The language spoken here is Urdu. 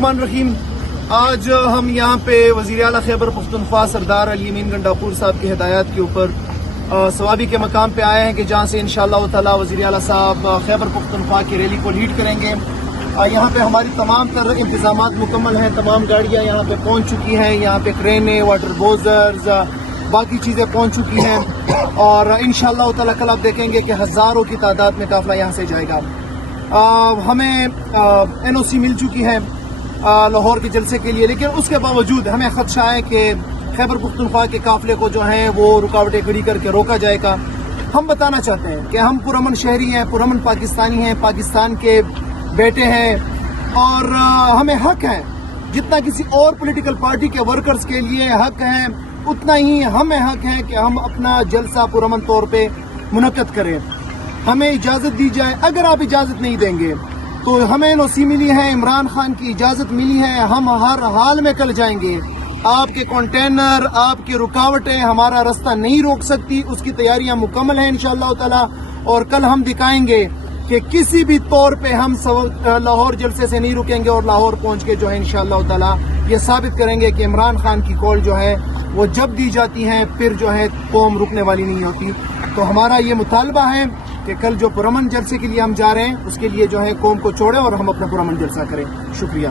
الرحمن الرحیم، آج ہم یہاں پہ وزیر اعلیٰ خیبر پختونخوا سردار علی امین گنڈاپور صاحب کی ہدایات کے اوپر ثوابی کے مقام پہ آئے ہیں کہ جہاں سے انشاءاللہ تعالی وزیر اعلیٰ صاحب خیبر پختونخوا کی ریلی کو لیڈ کریں گے۔ یہاں پہ ہماری تمام تر انتظامات مکمل ہیں، تمام گاڑیاں یہاں پہ پہنچ چکی ہیں، یہاں پہ کرینیں، واٹر بوزرز، باقی چیزیں پہنچ چکی ہیں، اور انشاءاللہ تعالی کل آپ دیکھیں گے کہ ہزاروں کی تعداد میں قافلہ یہاں سے جائے گا۔ ہمیں NOC مل چکی ہے لاہور کے جلسے کے لیے، لیکن اس کے باوجود ہمیں خدشہ ہے کہ خیبر پختونخوا کے قافلے کو جو ہیں وہ رکاوٹیں کھڑی کر کے روکا جائے گا۔ ہم بتانا چاہتے ہیں کہ ہم پرامن شہری ہیں، پرامن پاکستانی ہیں، پاکستان کے بیٹے ہیں، اور ہمیں حق ہے جتنا کسی اور پولیٹیکل پارٹی کے ورکرز کے لیے حق ہیں، اتنا ہی ہمیں حق ہے کہ ہم اپنا جلسہ پرامن طور پہ منعقد کریں۔ ہمیں اجازت دی جائے، اگر آپ اجازت نہیں دیں گے تو ہمیں NOC ملی ہے، عمران خان کی اجازت ملی ہے، ہم ہر حال میں کل جائیں گے۔ آپ کے کنٹینر، آپ کی رکاوٹیں ہمارا راستہ نہیں روک سکتی، اس کی تیاریاں مکمل ہیں انشاءاللہ تعالی، اور کل ہم دکھائیں گے کہ کسی بھی طور پہ ہم لاہور جلسے سے نہیں رکیں گے، اور لاہور پہنچ کے جو ہے انشاءاللہ تعالی یہ ثابت کریں گے کہ عمران خان کی کال جو ہے وہ جب دی جاتی ہے پھر جو ہے قوم رکنے والی نہیں ہوتی۔ تو ہمارا یہ مطالبہ ہے کہ کل جو پرامن جلسے کے لیے ہم جا رہے ہیں اس کے لیے جو ہے قوم کو چھوڑیں اور ہم اپنا پرامن جلسہ کریں۔ شکریہ۔